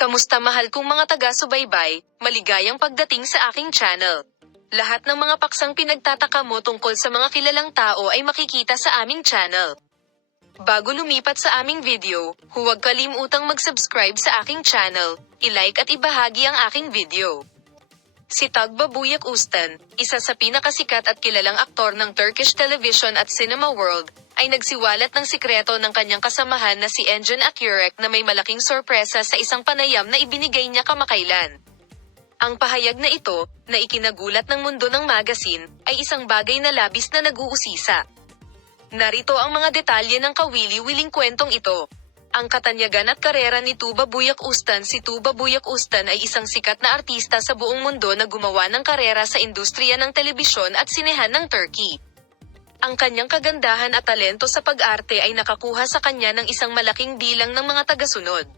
Kamusta mahal kong mga taga-subaybay, maligayang pagdating sa aking channel. Lahat ng mga paksang pinagtataka mo tungkol sa mga kilalang tao ay makikita sa aming channel. Bago lumipat sa aming video, huwag kalimutang mag-subscribe sa aking channel, i-like at ibahagi ang aking video. Si Tagbabuyak Ustan, isa sa pinakasikat at kilalang aktor ng Turkish television at cinema world, ay nagsiwalat ng sikreto ng kanyang kasamahan na si Engin Akyurek na may malaking sorpresa sa isang panayam na ibinigay niya kamakailan. Ang pahayag na ito, na ikinagulat ng mundo ng magazine, ay isang bagay na labis na nag-uusisa. Narito ang mga detalye ng kawili-wiling kwentong ito. Ang katanyagan at karera ni Tugbabuyak Ustan. Si Tugbabuyak Ustan ay isang sikat na artista sa buong mundo na gumawa ng karera sa industriya ng telebisyon at sinehan ng Turkey. Ang kanyang kagandahan at talento sa pag-arte ay nakakuha sa kanya ng isang malaking bilang ng mga tagasunod.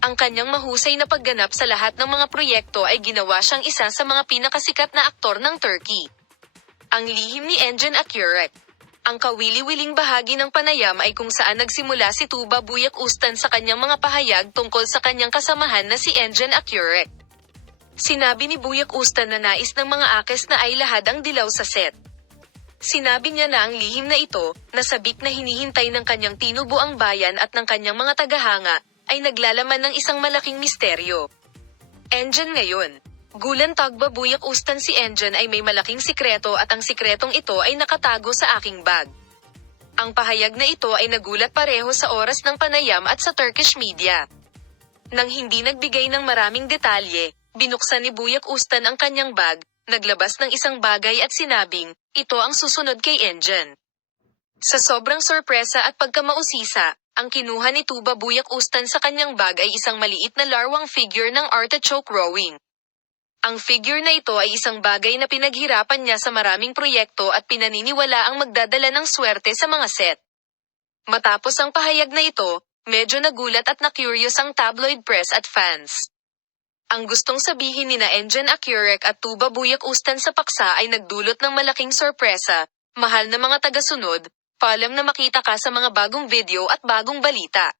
Ang kanyang mahusay na pagganap sa lahat ng mga proyekto ay ginawa siyang isa sa mga pinakasikat na aktor ng Turkey. Ang lihim ni Engin Akyurek. Ang kawili-wiling bahagi ng panayam ay kung saan nagsimula si Tugbabuyak Ustan sa kanyang mga pahayag tungkol sa kanyang kasamahan na si Engin Akyurek. Sinabi ni Buyak Ustan na nais ng mga akes na ay lahad ang dilaw sa set. Sinabi niya na ang lihim na ito, na sabik na hinihintay ng kanyang tinubuang bayan at ng kanyang mga tagahanga, ay naglalaman ng isang malaking misteryo. Engin ngayon. Gulan Tugbabuyak Ustan. Si Engin ay may malaking sikreto at ang sikretong ito ay nakatago sa aking bag. Ang pahayag na ito ay nagulat pareho sa oras ng panayam at sa Turkish media. Nang hindi nagbigay ng maraming detalye, binuksan ni Buyak Ustan ang kanyang bag, naglabas ng isang bagay at sinabing, ito ang susunod kay Engin. Sa sobrang sorpresa at pagkamausisa, ang kinuha ni Tugbabuyak Ustan sa kanyang bag ay isang maliit na larwang figure ng artichoke rowing. Ang figure na ito ay isang bagay na pinaghirapan niya sa maraming proyekto at pinaniniwala ang magdadala ng swerte sa mga set. Matapos ang pahayag na ito, medyo nagulat at na-curious ang tabloid press at fans. Ang gustong sabihin ni na Engin Akyurek at Tugbabuyak Ustan sa paksa ay nagdulot ng malaking sorpresa. Mahal na mga tagasunod, paalam na makita ka sa mga bagong video at bagong balita.